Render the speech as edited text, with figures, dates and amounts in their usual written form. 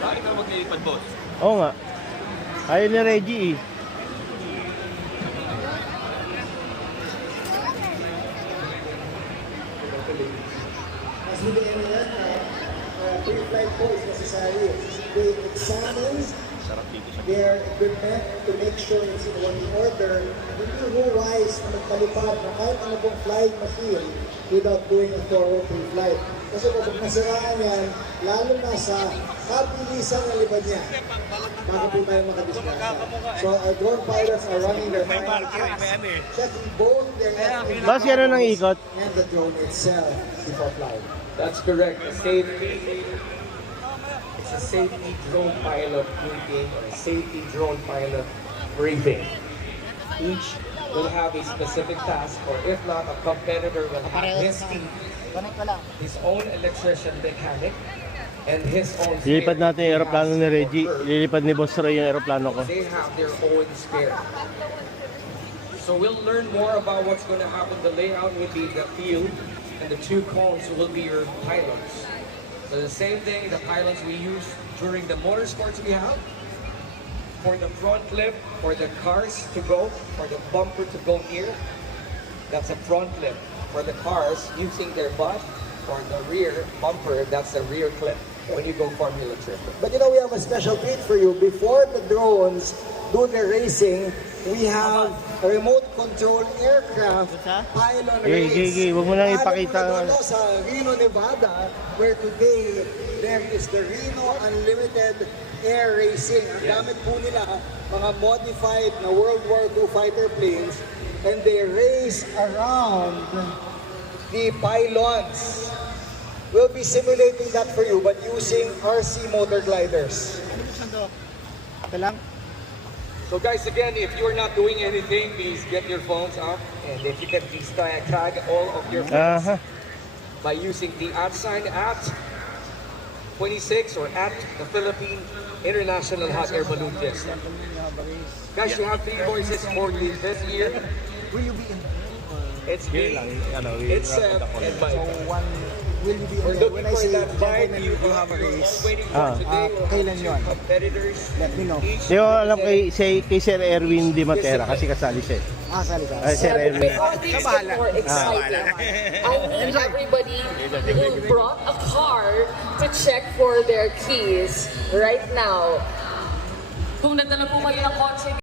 Bakit ka maglilipad, boss? Oo nga. Ayaw ni Reggie eh. As with the area, pre-flight po is necessary. They examine their equipment to make sure it's in working order. Hindi mo wise na magpalipad na kahit ano pong flying machine without doing a thorough pre-flight. Kasi kung nasiraan yan, lalo na sa kabilisan na lipad niya, baka po tayo makadisgrasya. So our drone pilots are running their checking both their Boss, yan ang ikot. and the drone itself before flying. That's correct. It's a safety drone pilot meeting or a safety drone pilot briefing. Each will have a specific task, or if not, a competitor will have his team, his own electrician mechanic, and his own Lilipad spare. natin yung aeroplano ni Reggie. Lilipad ni Boss Roy yung aeroplano ko. They have their own spare. So we'll learn more about what's going to happen. The layout will be the field, and the two cones will be your pilots. So the same thing, the pilots we use during the motorsports we have, for the front lip, for the cars to go, for the bumper to go here, that's a front lip. For the cars using their butt, for the rear bumper, that's a rear clip when you go Formula Trip. But you know, we have a special treat for you. Before the drones do the racing, we have a remote control aircraft pylon race. Huwag mo nang ipakita. Ano sa Reno, Nevada, where today there is the Reno Unlimited Air Racing. Ang gamit po nila, mga modified na World War II fighter planes, and they race around the pylons. We'll be simulating that for you, but using RC motor gliders. So guys, again, if you're not doing anything, please get your phones out, and if you can please tag all of your friends by using the @ at 26 or at the Philippine International Hot Air Balloon Fiesta. Guys, you have 3 voices for you this year. Will you be in It's me, it's Seth, and Mike. Will you be We're in looking for that fight. You have a race? waiting for today. Kailan yun? Competitors. Let me know. Each Di ko alam kay Sir Erwin Di Matera kasi kasali siya. Sali ka. Ay, Sir Erwin. Before things get more exciting, I need everybody who brought a card to check for their keys right now. Kung nadala po kayo ng kotse,